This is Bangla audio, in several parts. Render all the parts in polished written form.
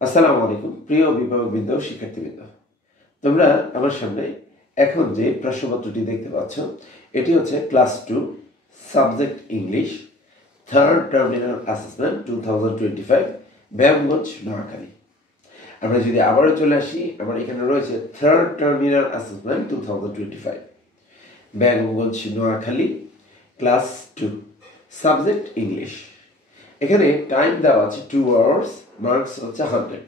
আসসালামু আলাইকুম প্রিয় অভিভাবকবৃন্দ শিক্ষার্থীবৃন্দ তোমরা আমার সামনে এখন যে প্রশ্নপত্রটি দেখতে পাচ্ছ এটি হচ্ছে class 2 subject English third terminal assessment 2025 Begumganj Noakhali. আমরা যদি আবারও চলে আসি আমার এখানে রয়েছে third terminal assessment 2025 Begumganj Noakhali class 2 subject English. এখানে টাইম দেওয়া আছে 2 আওয়ার্স, মার্কস হচ্ছে 100।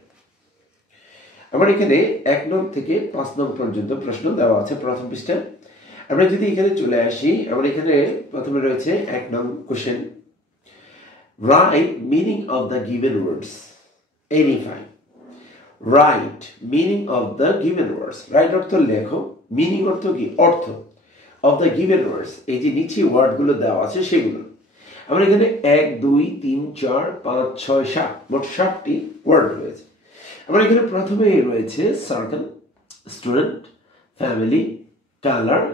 আমার এখানে 1 নং থেকে 5 নং পর্যন্ত প্রশ্ন দেওয়া আছে প্রথম পৃষ্ঠায়। আমরা যদি এখানে চলে আসি আমার এখানে প্রথমে রয়েছে 1 নং question, right meaning of the given words any five. Right meaning of the given words, right অর্থ লেখো, মিনিং অর্থ কি অর্থ, অফ দ্য গিভেন ওয়ার্ডস এই যে নিচে ওয়ার্ডগুলো দেওয়া আছে সেগুলো। আমরা এখানে 1 2 3 4 5 6 7 মোট 7টি ওয়ার্ড রয়েছে। আমরা এখানে প্রথমেই রয়েছে circle, student, family, colour,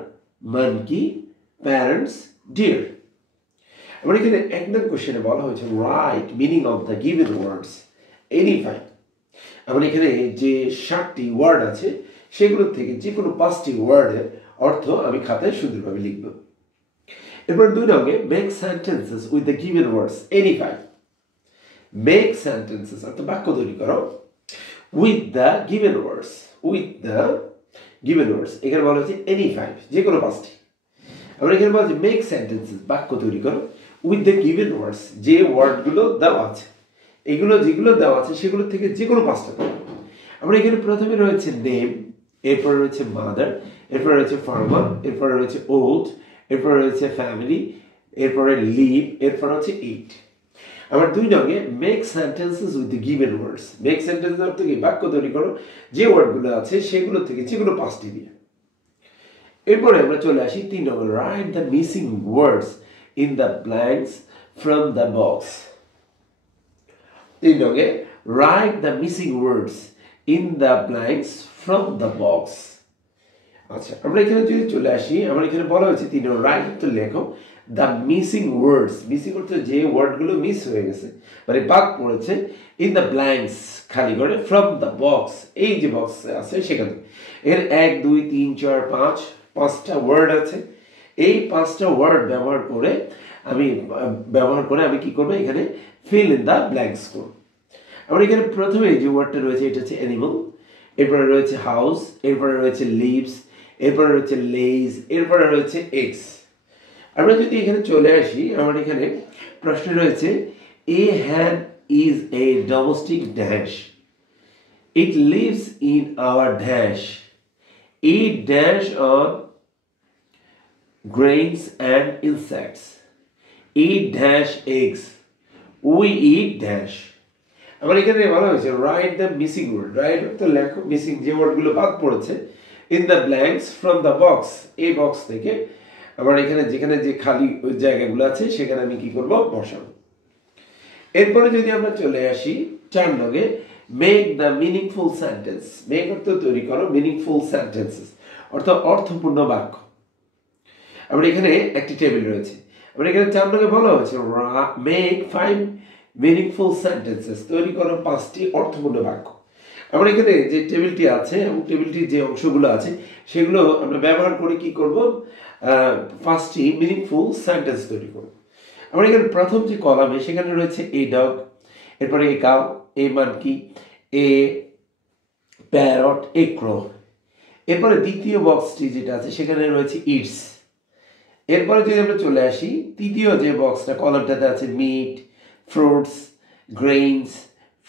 monkey, parents, dear. আমরা এখানে 1 নং কোশ্চেনে বলা হয়েছে write meaning of the given words any five. আমরা এখানে যে 7টি ওয়ার্ড আছে সেগুলোর থেকে যে কোনো 5টি ওয়ার্ডের অর্থ আমি খাতায় সুন্দরভাবে লিখব। এরপর 2 নঙ্গে make sentences with the given words any five. Make sentences অর্থাৎ বাক্য তৈরি করো with the given words, with the given words এখানে বলা হচ্ছে এনি ফাইভ যে কোনো 5টি। আমরা এখানে বলা হচ্ছে মেক সেন্টেন্সেস বাক্য তৈরি করো উইথ দ্য গিভেন ওয়ার্ডস যে ওয়ার্ডগুলো দেওয়া আছে, এগুলো যেগুলো দেওয়া আছে সেগুলো থেকে যে কোনো 5টা। আমরা এখানে প্রথমে রয়েছে নেম, এরপরে রয়েছে মাদার, এরপরে রয়েছে ফার্মার, এরপরে রয়েছে ওল্ড, এরপরে রয়েছে ফ্যামিলি, এরপরে লিভ, এরপর হচ্ছে ইট। আমার 2 নঙ্গে make sentences with the given words, make sentence অর্থ কি বাক্য তৈরি করো যে ওয়ার্ডগুলো আছে সেগুলো থেকে যে কোনো 5টি দিয়ে। এরপরে আমরা চলে আসি 3 number, write the missing words in the blanks from the box. 3 নঙ্গে write the missing words in the blanks from the box. আচ্ছা আমরা এখানে যদি চলে আসি আমার এখানে বলা হয়েছে 3 নম্বর রাইট তো লেখো দ্য মিসিং ওয়ার্ডস, মিসিং অর্থ যে ওয়ার্ডগুলো মিস হয়ে গেছে মানে বাদ পড়েছে, ইন দ্য ব্ল্যাঙ্কস খালি করে, ফ্রম দ্য বক্স এই যে বক্স আছে সেখানে। এখানে 1 2 3 4 5 5টা ওয়ার্ড আছে। এই 5টা ওয়ার্ড ব্যবহার করে আমি কি করব এখানে ফিল ইন দ্য ব্ল্যাঙ্কস করব। আমরা এখানে প্রথমে যে ওয়ার্ডটা রয়েছে এটা হচ্ছে অ্যানিমাল, এরপরে রয়েছে হাউস, এরপরে রয়েছে লিভস, এরপরে রয়েছে লেজ, এরপরে রয়েছে এগস। আমরা যদি এখানে চলে আসি আমার এখানে প্রশ্ন রয়েছে a hen is a domestic dash, it lives in our dash, it dash on grains and insects, it dash eggs, we eat dash. আমার এখানে বলা হয়েছে write the missing word, write তো লেখো মিসিং যে ওয়ার্ডগুলো বাদ পড়েছে, in the blanks from the box এই বক্স থেকে। আবার এখানে যেখানে যে খালি জায়গাগুলো আছে সেখানে আমি কি করব বসাবো। এরপরে যদি আমরা চলে আসি 4 নঙ্গে make the meaningful sentence, make অর্থ তৈরি করো, মিনিংফুল সেন্টেন্সেস অর্থ অর্থপূর্ণ বাক্য। আমরা এখানে একটি টেবিল রয়েছে, আমরা এখানে 4 নঙ্গে বলা হয়েছে মেক 5 মিনিংফুল সেন্টেন্সেস, তৈরি করো 5টি অর্থপূর্ণ বাক্য। আমরা এখানে যে টেবিলটি আছে এবং টেবিলটির যে অংশগুলো আছে সেগুলো আমরা ব্যবহার করে কি করব 5টি মিনিংফুল সেন্টেন্স তৈরি করব। আমরা এখানে প্রথম যে কলামে সেখানে রয়েছে এ ডগ, এরপরে a cow, a monkey, a parrot, a crow. এরপরে দ্বিতীয় বক্সটি যেটা আছে সেখানে রয়েছে ইটস। এরপরে যদি আমরা চলে আসি তৃতীয় যে বক্সটা কলামটাতে আছে meat, fruits, grains,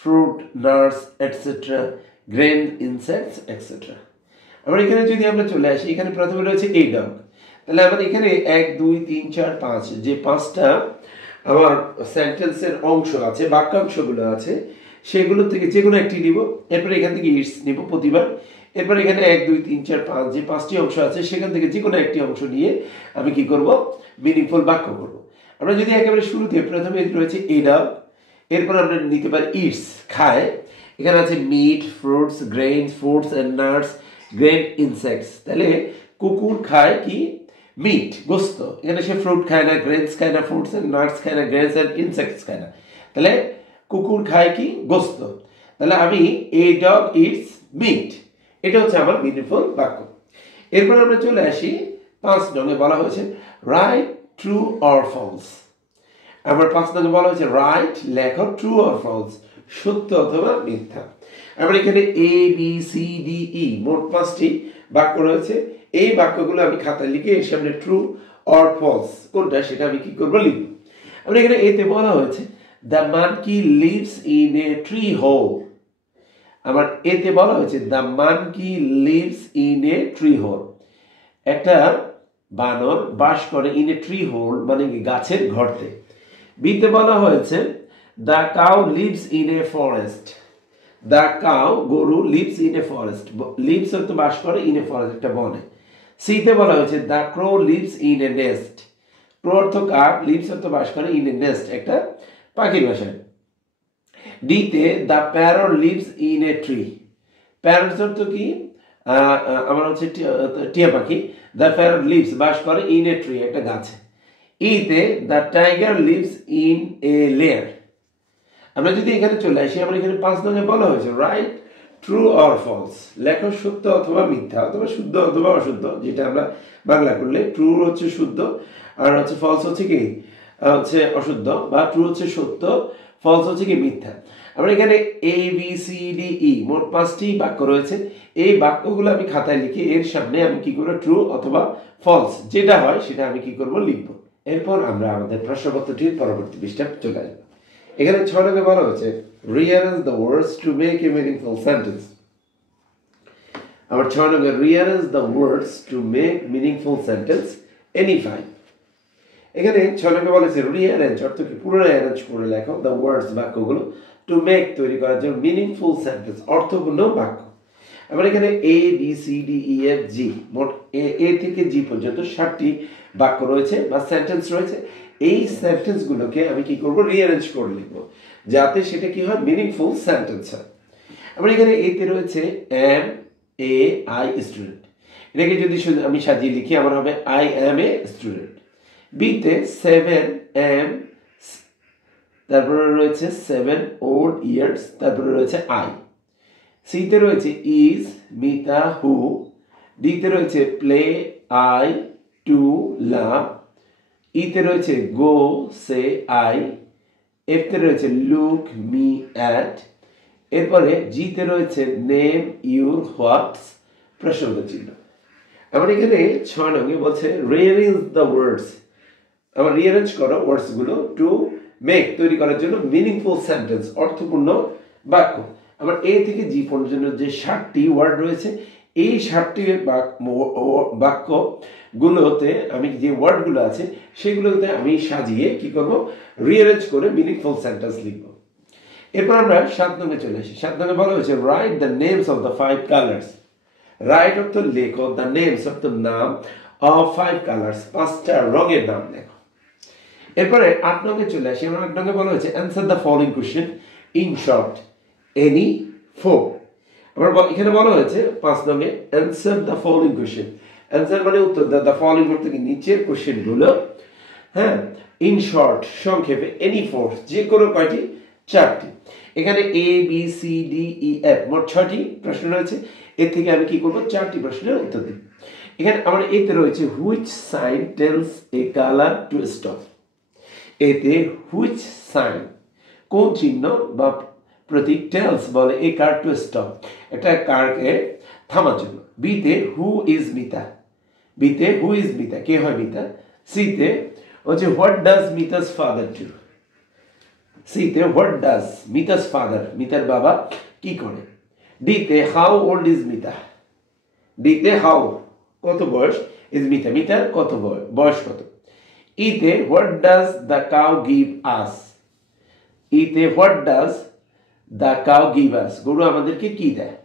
fruit, nuts, etc., grain, insects, etc. আমরা এখানে যদি আমরা চলে আসি এখানে প্রথমে রয়েছে এ ডগ, তাহলে আমরা এখানে 1 2 3 4 5 যে 5টা আমার সেন্টেন্সের অংশ আছে, বাক্যাংশগুলো আছে সেগুলো থেকে যে কোনো একটি নিব। এরপর এখান থেকে ইটস নিব প্রতিবার। এরপর এখানে 1 2 3 4 5 যে 5টি অংশ আছে সেখান থেকে যে কোনো একটি অংশ নিয়ে আমি কি করব মিনিংফুল বাক্য করব। আমরা যদি একেবারে শুরুতে প্রথমে রয়েছে এ ডগ, এরপর আমরা নিতে পারি ইটস খায়, এখানে আছে meat, fruits, grains, fruits and nuts, grain, insects. তাহলে কুকুর খায় কি মিট গোস্ত, এখানে সে ফ্রুট খায় না, গ্রেনস খায় না, ফ্রুটস অ্যান্ড নাটস খায় না, গ্রেনস অ্যান্ড ইনসেক্টস খায় না, তাহলে কুকুর খায় কি গোস্ত। তাহলে আমি এ ডগ ইটস মিট, এটা হচ্ছে আমার মিনিংফুল বাক্য। এরপর আমরা চলে আসি 5 নঙে বলা হয়েছে রাইট ট্রু অর ফলস। আমার 5 নঙে বলা হয়েছে রাইট লেখো ট্রু অর ফলস, সত্য অথবা মিথ্যা। আমার এখানে এ বি সি ডি ই মোট 5টি বাক্য রয়েছে। এই বাক্যগুলো আমি খাতায় লিখে এর সামনে ট্রু অর ফলস কোনটা সেটা আমি কি করব লিখব। আমরা এখানে এতে বলা হয়েছে the monkey lives in a tree hole. আমার এতে বলা হয়েছে the monkey lives in a tree hole, একটা বানর বাস করে ইন এ ট্রি হোল মানে গাছের গর্তে। বিতে বলা হয়েছে the cow lives in a forest. The cow গরু lives in a forest, lives হয়তো বাস করে ইন এ ফরেস্ট একটা বনে। সিতে বলা হয়েছে the crow lives in a nest. Crow অর্থ কাক, লিভস হয়তো বাস করে ইন এ নেস্ট একটা পাখির বাসায়। ডিতে the parrot leaves in a tree. Parrot অর্থ কি আমার হচ্ছে টিয়া পাখি। দ্য প্যারট লিভস বাস করে ইন এ ট্রি একটা গাছে। ইতে the tiger leaves in A layer. আমরা যদি এখানে চলে আসি, আমরা এখানে 5 নঙে বলা হয়েছে রাইট ট্রু অর ফলস, লেখো সত্য অথবা মিথ্যা অথবা শুদ্ধ অথবা অশুদ্ধ, যেটা আমরা বাংলা করলে ট্রু হচ্ছে শুদ্ধ আর হচ্ছে ফলস হচ্ছে কি হচ্ছে অশুদ্ধ, বা ট্রু হচ্ছে সত্য, ফলস হচ্ছে কি মিথ্যা। আমরা এখানে এ বি সি ডি ই মোট 5টি বাক্য রয়েছে। এই বাক্যগুলো আমি খাতায় লিখে এর সামনে আমি কি করব ট্রু অথবা ফলস যেটা হয় সেটা আমি কি করব লিখব। এরপর আমরা আমাদের প্রশ্নপত্রটির পরবর্তী পৃষ্ঠা চলে আসব। এখানে 6 নঙে বলা হয়েছে rearrange the words to make a meaningful sentence। আমার 6 নঙে rearrange the words to make meaningful sentence any 5। এখানে 6 নঙে বলা হয়েছে rearrange অর্থ কি পুনরায় অ্যারেঞ্জ করে লেখো the words বাক্যগুলো to make তৈরি করার জন্য meaningful sentence অর্থপূর্ণ বাক্য। আমরা এখানে A B C D E F G মোট এ থেকে জি পর্যন্ত 7টি বাক্য রয়েছে বা সেন্টেন্স রয়েছে। এই সেন্টেন্সগুলোকে আমি কি করব রিঅ্যারেঞ্জ করে লিখব যাতে সেটা কি হয় মিনিংফুল সেন্টেন্স হয়। আমরা এখানে এতে রয়েছে এম এ আই স্টুডেন্ট, এটাকে যদি আমি সাজিয়ে লিখি আমার হবে আই এম এ স্টুডেন্ট। বিতে 7 এম, তারপরে রয়েছে 7 ওল্ড ইয়ার্স, তারপরে রয়েছে আই। সিতে রয়েছে ইজ মিতা হু। ডিতে রয়েছে প্লে আই টু লাভ। ইতে রয়েছে গো সে আই। এফতে রয়েছে লুক মি অ্যাট। এরপরে জিতে রয়েছে নেম ইউর হোয়াটস প্রশ্নবোধক চিহ্ন। আমার এখানে 6 নঙে বলছে রিঅ্যারেঞ্জ দ্য ওয়ার্ডস। আমার রিঅ্যারেঞ্জ করো ওয়ার্ডসগুলো টু মেক তৈরি করার জন্য মিনিংফুল সেন্টেন্স অর্থপূর্ণ বাক্য। আমার এ থেকে জি পর্যন্ত যে 7টি ওয়ার্ড রয়েছে এই 7টি বাক্যগুলোতে আমি যে ওয়ার্ডগুলো আছে সেগুলোতে আমি সাজিয়ে কি করব রিঅ্যারেঞ্জ করে মিনিংফুল সেন্টেন্স লিখব। এরপর আমরা 7 নঙে চলে আসি। 7 নঙে বলা হয়েছে write the names of the 5 colours. Right অর্থ লেখো, দ্য নেমস অর্থ নাম, অফ 5 কালার্স 5টা রঙের নাম লেখো। এরপরে 8 নঙে চলে আসি। আমরা 8 নঙে বলা হয়েছে answer the following question in short any 4। আমরা এখানে বলা হয়েছে 5 নঙে answer the following question. Answer মানে উত্তর, দ্য ফলোইং করতে কি নিচের কোশ্চেনগুলো, হ্যাঁ, ইন শর্ট সংক্ষেপে, এনি 4 যে কোনো কয়টি 4টি। এখানে A B C D E F মোট 6টি প্রশ্ন রয়েছে। এর থেকে আমি কি করব 4টি প্রশ্নের উত্তর দিই। এখানে আমার এতে রয়েছে which sign tells a colour to stop. এতে হুইচ সাইন কোন চিহ্ন বা প্রতীক টেলস বলে এ কার টু স্টপ একটা কারকে থামার জন্য। বিতে হু ইজ মিতা। বিতে হু ইজ মিতা কে হয় মিতা। সিতে হচ্ছে what does Mita's father do. সিতে হোয়াট ডাজ মিতাস ফাদার মিতার বাবা কি করে। ডিতে হাউ ওল্ড ইজ মিতা। ডিতে হাউ কত বয়স, ইজ মিতা মিতার কত বয়স কত। ইতে what does the cow give us. ইতে what does the cow give us গরু আমাদেরকে কি দেয়।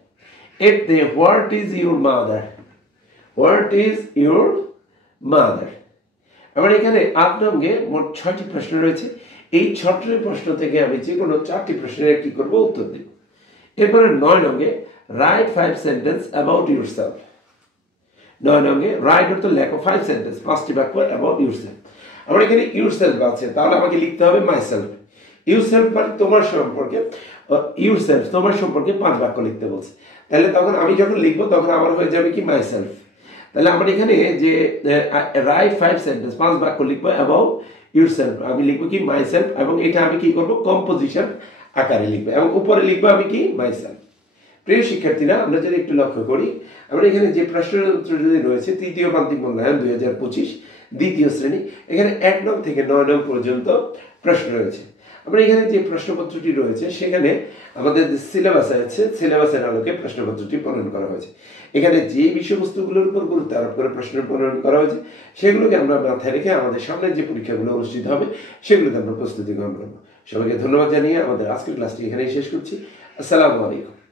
এতে what is your mother. What is your mother. আমার এখানে 8 নঙে মোট 6টি প্রশ্ন রয়েছে। এই 6টি প্রশ্ন থেকে আমি যে কোনো 4টি প্রশ্নের কি করব উত্তর দেব। এরপরে 9 নঙে রাইট 5 সেন্টেন্স অ্যাবাউট ইউরসেলফ। 9 নঙে রাইট অর্থ লেখো 5 সেন্টেন্স 5টি বাক্য অ্যাবাউট ইউরসেলফ। আমার এখানে ইউরসেলফ আছে তাহলে আমাকে লিখতে হবে মাইসেলফ। ইউরসেলফ মানে তোমার সম্পর্কে, ইউর সেলফ, তোমার সম্পর্কে 5 বাক্য লিখতে বলছে। তাহলে তখন আমি যখন লিখবো তখন আমার হয়ে যাবে কি মাই সেলফ। তাহলে আমার এখানে যে রাইট 5 সেন্টেন্স, 5 বাক্য লিখবো অ্যাবাউট ইউর সেলফ, আমি লিখবো কি মাই সেলফ, এবং এটা আমি কি করবো কম্পোজিশন আকারে লিখবো, এবং উপরে লিখবো আমি কি মাই সেলফ। প্রিয় শিক্ষার্থীরা, আমরা যদি একটু লক্ষ্য করি, আমরা এখানে যে প্রশ্নটি রয়েছে তৃতীয় প্রান্তিক মূল্যায়ন 2025 দ্বিতীয় শ্রেণী, এখানে 1 নং থেকে 9 নং পর্যন্ত প্রশ্ন রয়েছে। আমরা এখানে যে প্রশ্নপত্রটি রয়েছে সেখানে আমাদের যে সিলেবাস আছে, সিলেবাসের আলোকে প্রশ্নপত্রটি প্রণয়ন করা হয়েছে। এখানে যে বিষয়বস্তুগুলোর উপর গুরুত্ব আরোপ করে প্রশ্ন প্রণয়ন করা হয়েছে সেগুলোকে আমরা মাথায় রেখে আমাদের সামনে যে পরীক্ষাগুলো অনুষ্ঠিত হবে সেগুলোতে আমরা প্রস্তুতি গ্রহণ করবো। সবাইকে ধন্যবাদ জানিয়ে আমাদের আজকের ক্লাসটি এখানেই শেষ করছি। আসসালামু আলাইকুম।